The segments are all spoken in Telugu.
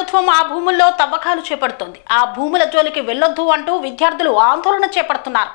ప్రభుత్వం ఆ భూముల్లో తవ్వకాలు చేపడుతోంది. ఆ భూముల జోలికి వెళ్లొద్దు అంటూ విద్యార్థులు ఆందోళన చేపడుతున్నారు.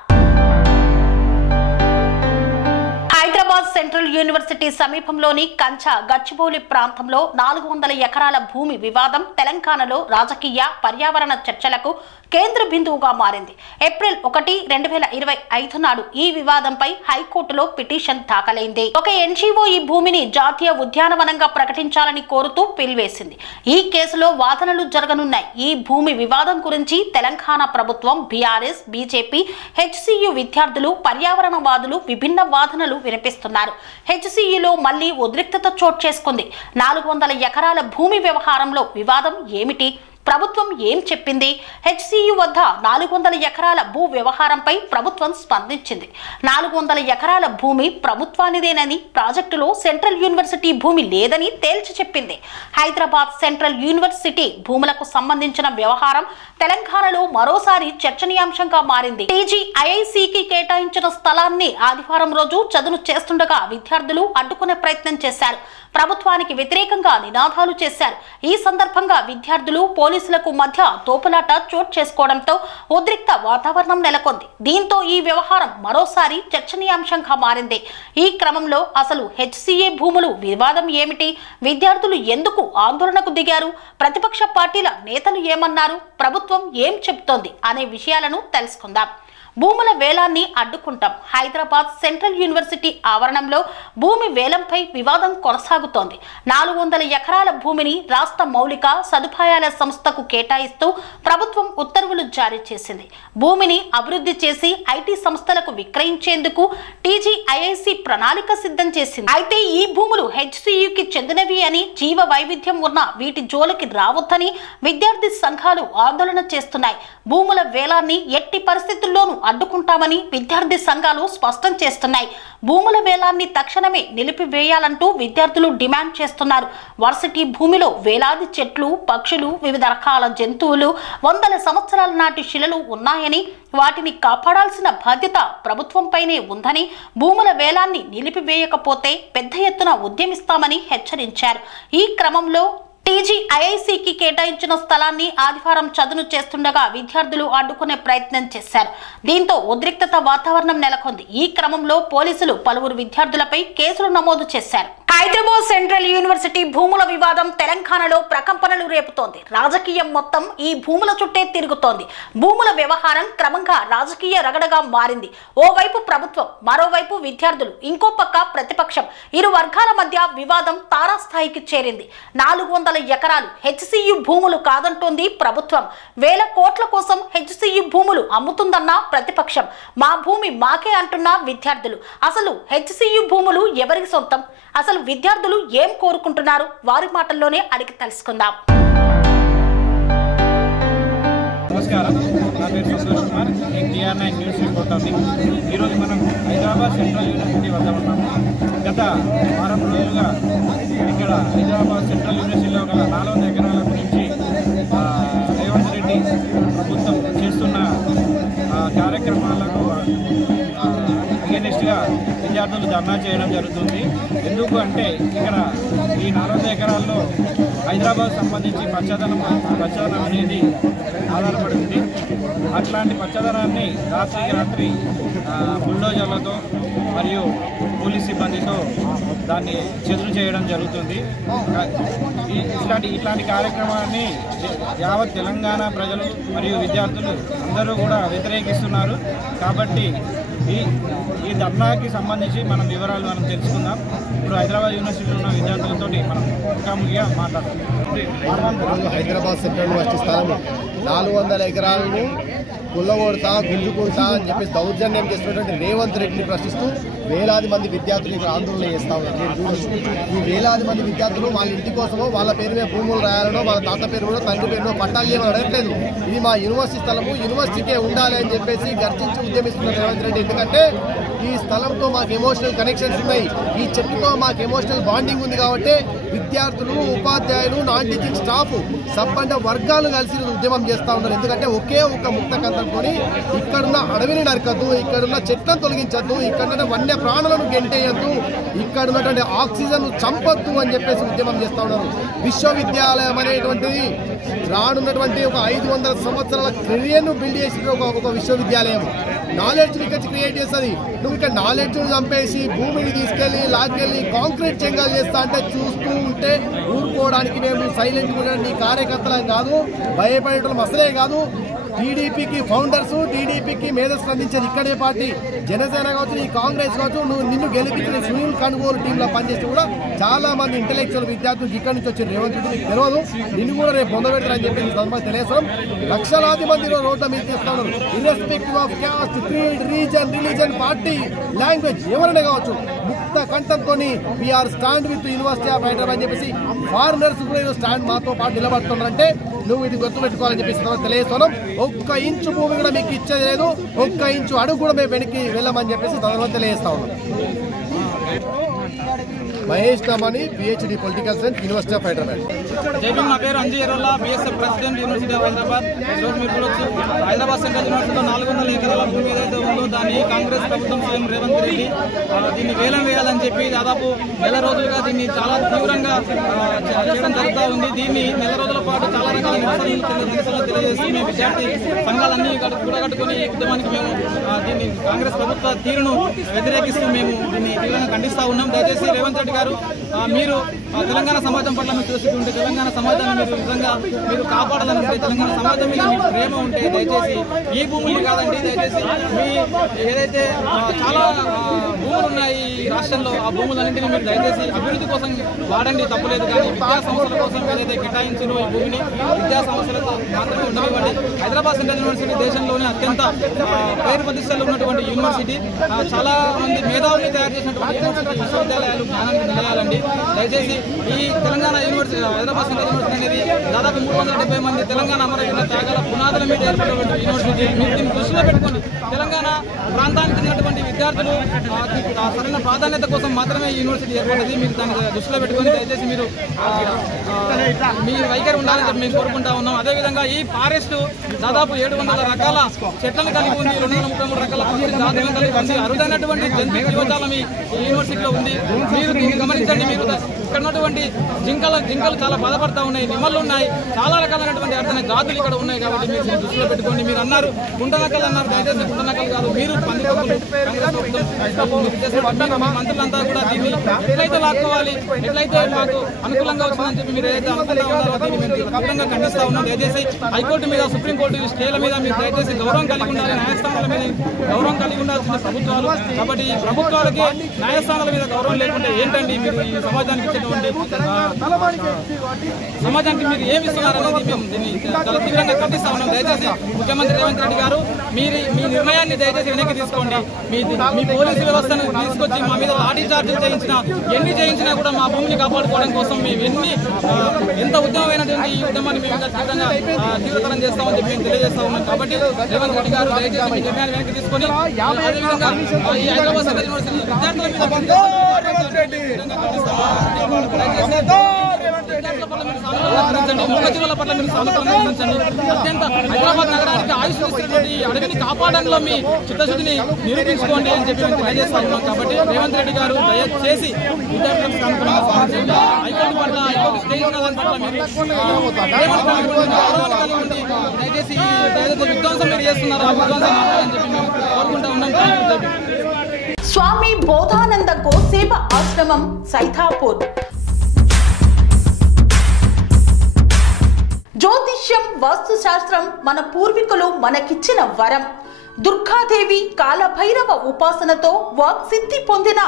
హైదరాబాద్ సెంట్రల్ యూనివర్సిటీ సమీపంలోని కంచ గచ్చిబౌలి ప్రాంతంలో 400 ఎకరాల భూమి వివాదం తెలంగాణలో రాజకీయ పర్యావరణ చర్చలకు కేంద్ర బిందువుగా మారింది. ఏప్రిల్ 1, 2025 నాడు ఈ వివాదంపై హైకోర్టులో పిటిషన్ దాఖలైంది. ఒక ఎన్జీఓ ఈ భూమిని జాతీయ ఉద్యానవనంగా ప్రకటించాలని కోరుతూ పిల్వేసింది. ఈ కేసులో వాదనలు జరగనున్నాయి. ఈ భూమి వివాదం గురించి తెలంగాణ ప్రభుత్వం, బీఆర్ఎస్, బీజేపీ, హెచ్సియు విద్యార్థులు, పర్యావరణవాదులు విభిన్న వాదనలు వినిపిస్తున్నారు. హెచ్సియులో మళ్లీ ఉద్రిక్తత చోటు చేసుకుంది. 400 ఎకరాల భూమి వ్యవహారంలో వివాదం ఏమిటి? ప్రభుత్వం ఏం చెప్పింది? హెచ్సియు వద్ద 400 ఎకరాల భూ వ్యవహారంపై ప్రభుత్వం స్పందించింది. 400 ఎకరాల భూమి ప్రభుత్వానిదేనని, ప్రాజెక్టులో సెంట్రల్ యూనివర్సిటీ భూమి లేదని తేల్చి చెప్పింది. హైదరాబాద్ సెంట్రల్ యూనివర్సిటీ భూములకు సంబంధించిన వ్యవహారం తెలంగాణలో మరోసారి చర్చనీయాంశంగా మారింది. టీజీఐఐసికి కేటాయించిన స్థలాన్ని ఆదివారం రోజు చదును చేస్తుండగా విద్యార్థులు అడ్డుకునే ప్రయత్నం చేశారు. ప్రభుత్వానికి వ్యతిరేకంగా నినాదాలు చేశారు. ఈ సందర్భంగా విద్యార్థులు, పోలీసులకు మధ్య తోపులాట చోటు చేసుకోవడంతో ఉద్రిక్త వాతావరణం నెలకొంది. దీంతో ఈ వ్యవహారం మరోసారి చర్చనీయాంశంగా మారింది. ఈ క్రమంలో అసలు హెచ్సిఏ భూములు వివాదం ఏమిటి? విద్యార్థులు ఎందుకు ఆందోళనకు దిగారు? ప్రతిపక్ష పార్టీల నేతలు ఏమన్నారు? ప్రభుత్వం ఏం చెబుతోంది అనే విషయాలను తెలుసుకుందాం. భూముల వేలాన్ని అడ్డుకుంటాం. హైదరాబాద్ సెంట్రల్ యూనివర్సిటీ ఆవరణంలో భూమి వేలంపై వివాదం కొనసాగుతోంది. 400 ఎకరాల భూమిని రాష్ట్ర మౌలిక సదుపాయాల సంస్థకు కేటాయిస్తూ ప్రభుత్వం ఉత్తర్వులు జారీ చేసింది. భూమిని అభివృద్ధి చేసి ఐటీ సంస్థలకు విక్రయించేందుకు టీజీఐఐసి ప్రణాళిక సిద్ధం చేసింది. అయితే ఈ భూములు హెచ్సియుకి చెందినవి అని, జీవ వైవిధ్యం ఉన్న వీటి జోలికి రావద్దని విద్యార్థి సంఘాలు ఆందోళన చేస్తున్నాయి. భూముల వేలాన్ని ఎట్టి పరిస్థితుల్లోనూ అడ్డుకుంటామని విద్యార్థి సంఘాలు స్పష్టం చేస్తున్నాయి. భూముల వేలాన్ని తక్షణమే నిలిపివేయాలంటూ విద్యార్థులు డిమాండ్ చేస్తున్నారు. వర్సిటీ భూమిలో వేలాది చెట్లు, పక్షులు, వివిధ రకాల జంతువులు, వందల సంవత్సరాల నాటి శిలలు ఉన్నాయని, వాటిని కాపాడాల్సిన బాధ్యత ప్రభుత్వంపైనే ఉందని, భూముల వేలాన్ని నిలిపివేయకపోతే పెద్ద ఎత్తున ఉద్యమిస్తామని హెచ్చరించారు. ఈ క్రమంలో టీజీఐఐసికి కేటాయించిన స్థలాన్ని ఆదివారం చదును చేస్తుండగా విద్యార్థులు అడ్డుకునే ప్రయత్నం చేశారు. దీంతో ఉద్రిక్తత వాతావరణం నెలకొంది. ఈ క్రమంలో పోలీసులు పలువురు విద్యార్థులపై కేసులు నమోదు చేశారు. హైదరాబాద్ సెంట్రల్ యూనివర్సిటీ భూముల వివాదం తెలంగాణలో ప్రకంపనలు రేపుతోంది. రాజకీయం మొత్తం ఈ భూముల చుట్టే తిరుగుతోంది. భూముల వ్యవహారం క్రమంగా రాజకీయ రగడగా మారింది. ఓవైపు ప్రభుత్వం, మరోవైపు విద్యార్థులు, ఇంకో పక్క ప్రతిపక్షం. ఇరు వర్గాల మధ్య వివాదం తారాస్థాయికి చేరింది. 400 ఎకరాలు హెచ్సియు భూములు కాదంటోంది ప్రభుత్వం. వేల కోట్ల కోసం హెచ్సియు భూములు అమ్ముతుందన్న ప్రతిపక్షం. మా భూమి మాకే అంటున్న విద్యార్థులు. అసలు హెచ్సియు భూములు ఎవరికి సొంతం? అసలు విద్యార్థులు ఏం కోరుకుంటున్నారు? వారి మాటల్లోనే అడిగి తెలుసుకుందాం. నమస్కారం, నా పేరు సంతోష్ కుమార్. నేను TR9 న్యూస్ రిపోర్టర్ని. ఈరోజు మనం హైదరాబాద్ సెంట్రల్ యూనివర్సిటీ వద్ద ఉన్నాము. గత వారం రోజులుగా ఇక్కడ హైదరాబాద్ సెంట్రల్ యూనివర్సిటీలో గల 400 ఎకరాల గురించి రేవంత్ రెడ్డి ప్రభుత్వం చేస్తున్న కార్యక్రమాలకు అగెనిస్ట్గా విద్యార్థులు ధర్నా చేయడం జరుగుతుంది. ఎందుకు అంటే ఇక్కడ ఈ 400 ఎకరాల్లో హైదరాబాద్ సంబంధించి పచ్చదనం అనేది ఆధారపడి ఉంది. అట్లాంటి పచ్చదనాన్ని రాత్రి బుల్డోజర్లతో మరియు పోలీస్ సిబ్బందితో దాన్ని చెదురు చేయడం జరుగుతుంది. ఇట్లాంటి కార్యక్రమాన్ని యావత్ తెలంగాణ ప్రజలు మరియు విద్యార్థులు అందరూ కూడా వ్యతిరేకిస్తున్నారు. కాబట్టి ఈ ధర్నాకి సంబంధించి మనం వివరాలు తెలుసుకుందాం. ఇప్పుడు హైదరాబాద్ యూనివర్సిటీలో ఉన్న విద్యార్థులతో మనం ముఖాముఖిగా మాట్లాడతాం. హైదరాబాద్ సెంట్రల్ యూనివర్సిటీ స్థలం 400 ఎకరాలను కుల్లగొడతా, గుంజుకుంటా అని చెప్పేసి దౌర్జన్యం చేసినటువంటి రేవంత్ రెడ్డిని ప్రశ్నిస్తూ వేలాది మంది విద్యార్థులు ఇక్కడ ఆందోళన చేస్తూ ఉన్నారు. ఈ వేలాది మంది విద్యార్థులు వాళ్ళ ఇంటి కోసమో, వాళ్ళ పేరు మీద భూములు రాయాలనో, వాళ్ళ తాత పేరు మీద, తండ్రి పేరులో పట్టాలు ఏమని అడగట్లేదు. ఇది మా యూనివర్సిటీ స్థలము, యూనివర్సిటీకే ఉండాలి అని చెప్పేసి గర్జించి ఉద్యమిస్తున్నారు రేవంత్ రెడ్డి. ఎందుకంటే ఈ స్థలంతో మాకు ఎమోషనల్ కనెక్షన్స్ ఉన్నాయి, ఈ చెట్టుతో మాకు ఎమోషనల్ బాండింగ్ ఉంది. కాబట్టి విద్యార్థులు, ఉపాధ్యాయులు, నాన్ టీచింగ్ స్టాఫ్, సబ్బండ వర్గాలు కలిసి ఉద్యమం చేస్తూ ఉన్నారు. ఎందుకంటే ఒకే ఒక ముక్త కంతంతో ఇక్కడున్న అడవిని నరకద్దు, ఇక్కడున్న చెట్లను తొలగించద్దు, ఇక్కడ వన్య ప్రాణులను గెంటేయద్దు, ఇక్కడ ఉన్నటువంటి ఆక్సిజన్ చంపొద్దు అని చెప్పేసి ఉద్యమం చేస్తూ ఉన్నారు. విశ్వవిద్యాలయం అనేటువంటిది రానున్నటువంటి ఒక 500 సంవత్సరాల కెరియర్ను బిల్డ్ చేసిన ఒక విశ్వవిద్యాలయం. నాలెడ్జ్ ఇక్కడ క్రియేట్ చేస్తుంది. నువ్వు ఇక్కడ నాలెడ్జ్ చంపేసి భూమిని తీసుకెళ్లి లాక్కెళ్ళి కాంక్రీట్ చెంగాలు చేస్తా అంటే చూస్తూ ఉంటే ఊరుకోవడానికి మేము సైలెంట్ కూడా నీ కార్యకర్తలం కాదు, భయపడేటం అసలే కాదు. టీడీపీకి ఫౌండర్స్, టీడీపీకి మేధస్సు అందించేది ఇక్కడే పార్టీ. జనసేన కావచ్చు, ఈ కాంగ్రెస్ కావచ్చు, నిన్ను గెలిపించిన సునీల్ కనుగోలు టీంలో పనిచేసి కూడా చాలా మంది ఇంటెలెక్చువల్ విద్యార్థులు ఇక్కడి నుంచి వచ్చి రేవంత్ రెడ్డి తెలియదు, నిన్ను కూడా రేపు పొందబెడతారని చెప్పి సందర్భంగా తెలియజేస్తాం. లక్షలాది మంది రోడ్ల మీద చేస్తున్నారు. Irrespective of caste, creed, region, religion, party, language ఎవరైనా కావచ్చు, ముక్త కంఠంతో we are stand with university of Hyderabad అని చెప్పేసి ఫారినర్స్ కూడా స్టాండ్ మాతో పాటు నిలబడుతున్నారంటే నువ్వు ఇది గుర్తుపెట్టుకోవాలని చెప్పేసి తెలియజేస్తున్నాం. ఒక్క ఇంచు భూమి కూడా మీకు ఇచ్చేది లేదు, ఒక్క ఇంచు అడుగు కూడా మేము వెనక్కి వెళ్ళమని చెప్పేసి తదనంతరం తెలియజేస్తా ఉన్నాం. Mahesh Namani, PhD political science, university of Hyderabad. నా పేరు Anji Erralla, BSF president, university of Hyderabad. ఈరోజు మీరు చూడొచ్చు, హైదరాబాద్ సెంట్రల్ యూనివర్సిటీలో 400 ఎకరాల భూమి ఏదైతే ఉందో దాన్ని కాంగ్రెస్ ప్రభుత్వం సీఎం రేవంత్ రెడ్డి దీన్ని వేలం వేయాలని చెప్పి దాదాపు నెల రోజులుగా దీన్ని చాలా తీవ్రంగా చేయడం జరుగుతూ ఉంది. దీన్ని నెల రోజుల పాటు చాలా రకాల నిరసనలు తెలియజేస్తూ మేము విద్యార్థి సంఘాలన్నీ కూడగట్టుకుని ఈ ఉద్యమానికి మేము దీన్ని కాంగ్రెస్ ప్రభుత్వ తీరును వ్యతిరేకిస్తూ మేము దీన్ని తీవ్రంగా ఖండిస్తూ ఉన్నాం. దయచేసి రేవంత్ రెడ్డి గారు, మీరు తెలంగాణ సమాజం పట్ల మీరు చూస్తుంటే తెలంగాణ సమాజాన్ని మీరు నిజంగా మీరు కాపాడాలంటే, తెలంగాణ సమాజం మీద మీకు ప్రేమ ఉంటే దయచేసి ఈ భూములు కాదండి, దయచేసి మీ ఏదైతే చాలా భూములు ఉన్నాయి ఈ రాష్ట్రంలో ఆ భూములన్నింటినీ మీరు దయచేసి అభివృద్ధి కోసం వాడండి, తప్పులేదు. కానీ విద్యా సంస్థల కోసం ఏదైతే కేటాయించిన ఈ భూమిని విద్యా సంస్థలకు మాత్రమే ఉండనివ్వండి. హైదరాబాద్ సెంట్రల్ యూనివర్సిటీ దేశంలోనే అత్యంత పేరు ప్రతిష్టలు ఉన్నటువంటి యూనివర్సిటీ, చాలా మంది మేధావుల్ని తయారు చేసినటువంటి యూనివర్సిటీ, విశ్వవిద్యాలయాలు జ్ఞానానికి నిలయాలండి. దయచేసి ఈ Telangana university, Hyderabad central university అనేది దాదాపు 370 మంది తెలంగాణ అమరవీరుల త్యాగాల పునాదుల మీద ఏర్పడినటువంటి యూనివర్సిటీ. మీరు దీన్ని దృష్టిలో పెట్టుకోండి. తెలంగాణ ప్రాంతానికి చెందినటువంటి విద్యార్థులు సరైన ప్రాధాన్యత కోసం మాత్రమే ఈ యూనివర్సిటీ ఏర్పడింది. మీరు దాన్ని దృష్టిలో పెట్టుకొని దయచేసి మీరు మీ వైఖరి ఉండాలని చెప్పి మేము కోరుకుంటా ఉన్నాం. అదేవిధంగా ఈ ఫారెస్ట్ దాదాపు 700 రకాల చెట్లను కలిగి ఉంది, 233 రకాల జాతులను కలిగి ఉంది, అరుదైనటువంటి జంతు జీవజాలం ఈ యూనివర్సిటీలో ఉంది. మీరు దీన్ని గమనించండి. మీరు ఇక్కడ ఉన్నటువంటి జింకలు చాలా బాధపడతా ఉన్నాయి, నిమ్మలు ఉన్నాయి, చాలా రకాలైనటువంటి అర్థమైన జాతులు ఇక్కడ ఉన్నాయి. కాబట్టి మీరు దృష్టిలో పెట్టుకోండి. మీరు అన్నారు గుంటనక్కలు అన్నారు, దయచేసి గుంటనక్కలు కాదు, మీరు మంత్రులంతా కూడా దీన్ని ఎట్లయితే లాక్కోవాలి, ఎట్లయితే మాకు అనుకూలంగా వచ్చిందని చెప్పి మీరు ఏదైతే అనుకుంటా ఉన్నారో దీన్ని మేము తీవ్రంగా ఖండిస్తా ఉన్నాం. దయచేసి హైకోర్టు మీద, సుప్రీంకోర్టు స్టేల మీద మీరు దయచేసి గౌరవం కలిగి ఉండాలి, న్యాయస్థానాల మీద గౌరవం కలిగి ఉండాల్సిన ప్రభుత్వాలు. కాబట్టి ఈ ప్రభుత్వాలకి న్యాయస్థానాల మీద గౌరవం లేకుంటే ఏంటండి మీరు ఈ సమాజానికి ఇచ్చేటువంటి సమాజానికి మీరు ఏమి ఇస్తున్నారనేది మేము దీన్ని చాలా తీవ్రంగా ఖండిస్తా ఉన్నాం. దయచేసి ముఖ్యమంత్రి రేవంత్ రెడ్డి గారు మీ నిర్ణయాన్ని దయచేసి వెనక్కి తీసుకోండి. మీ పోలీసు వ్యవస్థను తీసుకొచ్చి మా మీద లాఠీ చార్జీలు ఎన్ని చేయించినా కూడా మా భూమిని కాపాడుకోవడం కోసం మేము ఎంత ఉద్యమమైనటువంటి ఈ ఉద్యమాన్ని మేము ఖచ్చితంగా తీవ్రతరం చేస్తామని చెప్పి మేము తెలియజేస్తా ఉన్నాం. కాబట్టి రేవంత్ రెడ్డి గారు దయచేసి మీ నిర్ణయాన్ని వెనక్కి తీసుకొని అదేవిధంగా ఈ హైదరాబాద్ సెంట్రల్ యూనివర్సిటీ విద్యార్థుల మీద మూగజీవుల పట్ల మీరు సానుకూలంగా గమనించండి. అత్యంత హైదరాబాద్ నగరానికి ఆయుష్ ఇస్తున్నటువంటి ఈ అడవిని కాపాడంలో మీ చిత్తశుద్ధిని నిరూపించుకోండి అని చెప్పి మేము తెలియజేస్తా ఉన్నాం. కాబట్టి రేవంత్ రెడ్డి గారు దయచేసి విద్యార్థులకు సానుకూలంగా స్వాగతించండి. హైకోర్టు పట్ల, హైకోర్టు స్టే ఉన్న దాని పట్ల మీరు దయచేసి ఏదైతే విధ్వంసం మీరు చేస్తున్నారో ఆ విధ్వంసం మాట్లాడని చెప్పి మేము కోరుకుంటా ఉన్నాం. స్వామి బోధానంద గోసేవ ఆశ్రమం, సైథాపూర్. జ్యోతిష్యం, వాస్తుశాస్త్రం మన పూర్వీకులు మనకిచ్చిన వరం. దుర్గాదేవి, కాలభైరవ ఉపాసనతో వాక్సిద్ధి పొందిన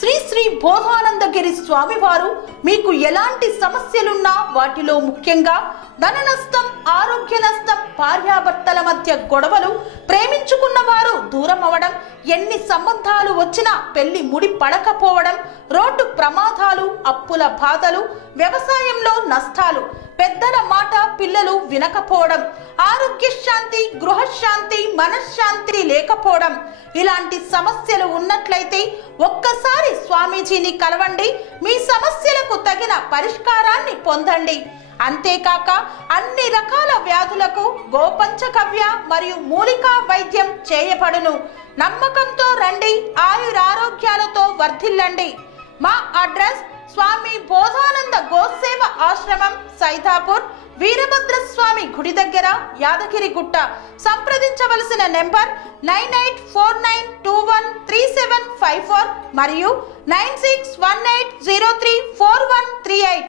శ్రీ శ్రీ బోధానందగిరి స్వామివారు మీకు ఎలాంటి సమస్యలున్నా, వాటిలో ముఖ్యంగా ధన నష్టం, ఆరోగ్య నష్టం, భార్యాభర్తల మధ్య గొడవలు, ప్రేమించుకున్న వారు దూరం అవడం, ఎన్ని సంబంధాలు వచ్చినా పెళ్లి ముడి పడకపోవడం, రోడ్డు ప్రమాదాలు, అప్పుల బాధలు, వ్యవసాయంలో నష్టాలు, పెద్దల మాట పిల్లలు వినకపోవడం, ఆరోగ్య శాంతి, గృహశాంతి, మనశ్శాంతి లేకపోవడం, ఇలాంటి సమస్యలు ఉన్నట్లయితే ఒక్కసారి స్వామీజీని కలవండి. మీ సమస్యలకు తగిన పరిష్కారాన్ని పొందండి. అంతేకాక అన్ని రకాల వ్యాధులకు గోపంచగవ్య మరియు మూలికా వైద్యం చేయబడును. నమ్మకంతో రండి, ఆయురారోగ్యాలతో వర్ధిల్లండి. మా అడ్రస్ స్వామి బోధానంద గోసేవ ఆశ్రమం, సైదాపూర్, వీరభద్రస్వామి గుడి దగ్గర, యాదగిరిగుట్ట. సంప్రదించవలసిన నెంబర్ 9849213754 మరియు 9618034138.